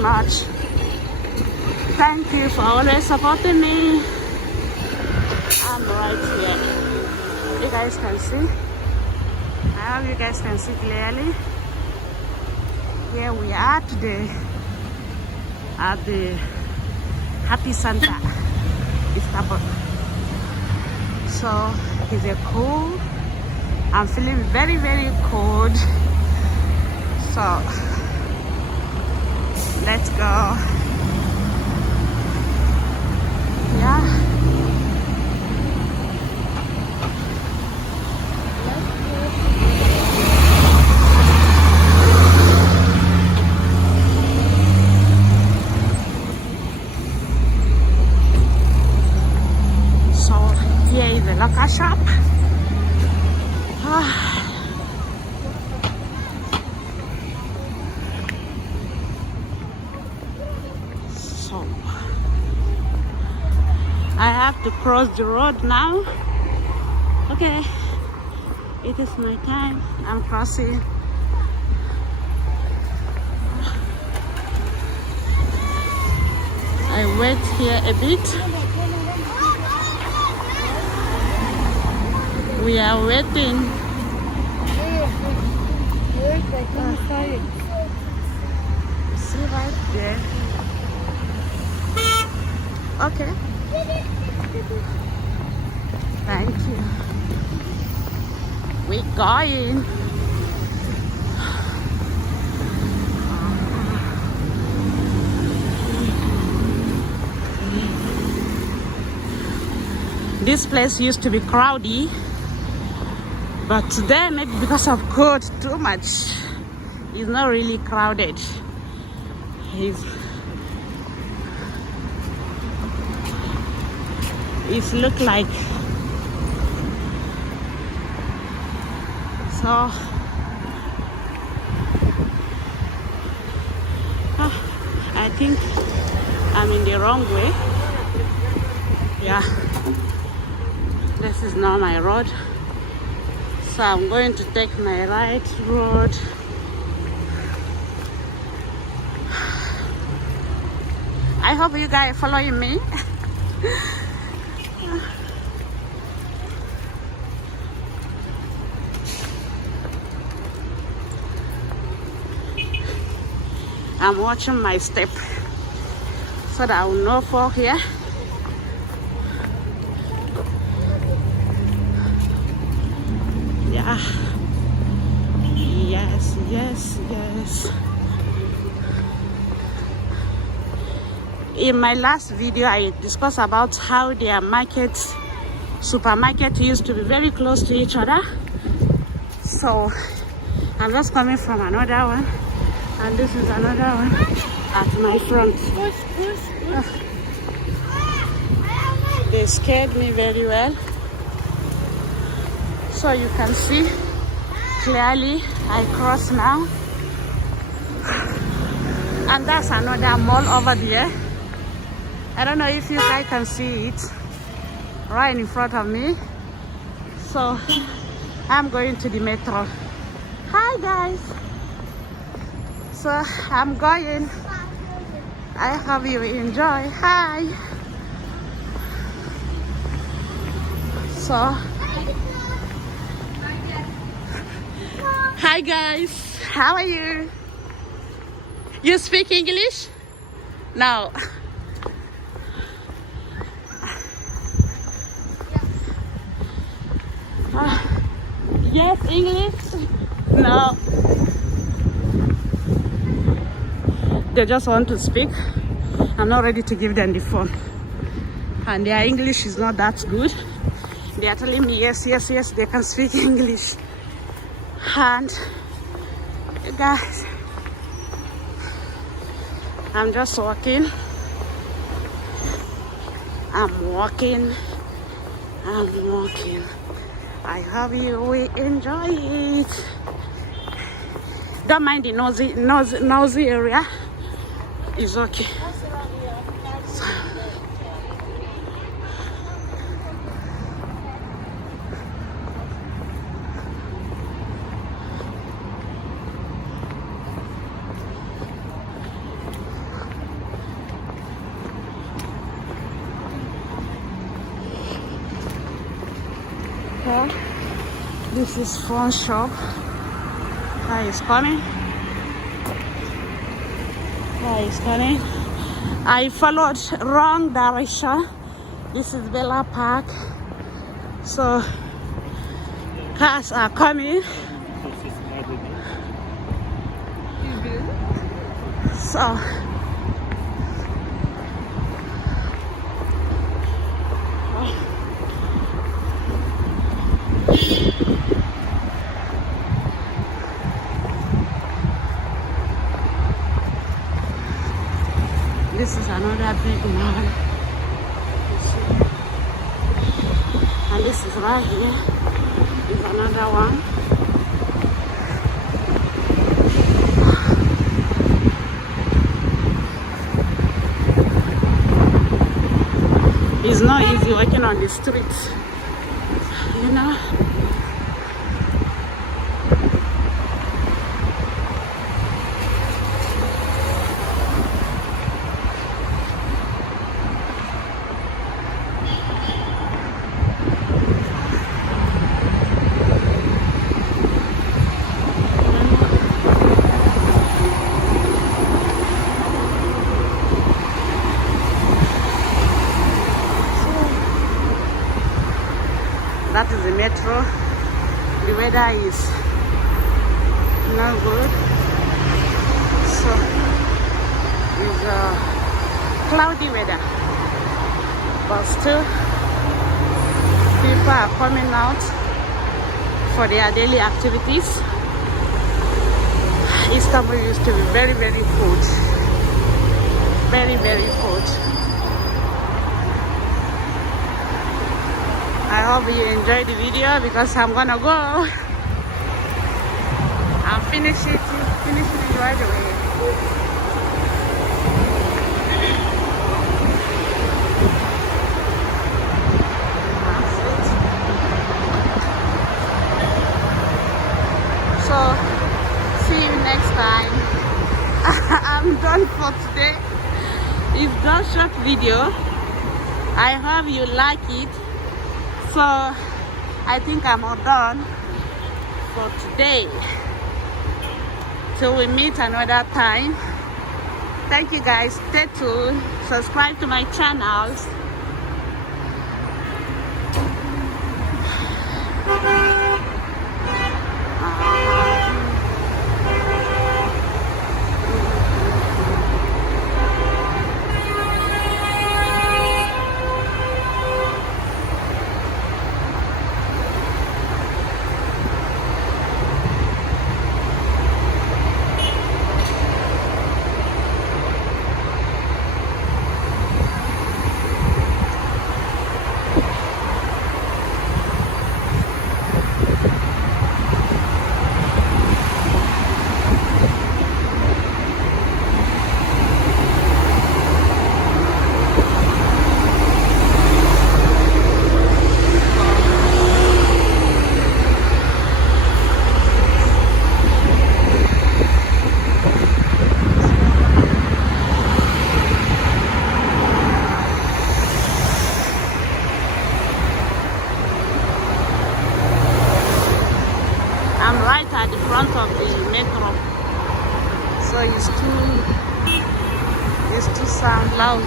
much. Thank you for always supporting me. I'm right here. You guys can see. I hope you guys can see clearly. Here we are today at the Happy Santa, Istanbul. So it's a cold. I'm feeling very, very cold. So let's go. Yeah. So here is the local shop. So I have to cross the road now. Okay, it is my time. I'm crossing. I wait here a bit. We are waiting. See right there. Okay. Thank you. We're going. This place used to be crowded, but today, maybe because of cold too much, it's not really crowded. It look like so. I think I'm in the wrong way. Yeah, this is not my road, so I'm going to take my right road. I hope you guys are following me. I'm watching my step so that I will not fall here. Yeah. Yes, yes, yes. In my last video, I discussed about how their supermarket used to be very close to each other. So I'm just coming from another one, and this is another one at my front. They scared me very well. So you can see clearly I cross now. And that's another mall over there. I don't know if you guys can see it right in front of me. So I'm going to the metro. Hi guys. So I'm going. I hope you enjoy. Hi. So hi guys. How are you? You speak English? No. Yes, English? No. They just want to speak. I'm not ready to give them the phone. And their English is not that good. They are telling me yes, yes, yes, they can speak English. And guys, I'm just walking. I'm walking. I hope you will enjoy it. Don't mind the noisy area. It's okay. So, This is phone shop. Guy is coming. Guy is coming. I followed wrong direction. This is Bella Park. So cars are coming. So this is another big mall. And this is right here. Is another one. It's not easy working on the streets, you know. That is the metro. The weather is not good, so it's cloudy weather, but still people are coming out for their daily activities. Istanbul used to be very, very cold, very, very cold. I hope you enjoyed the video because I'm gonna go. I'll finish it right away. That's it. So, see you next time. I'm done for today. It's just short video. I hope you like it. So I think I'm all done for today. Till we meet another time. Thank you guys. Stay tuned. Subscribe to my channels. I'm right at the front of the metro, so it's too sound loud.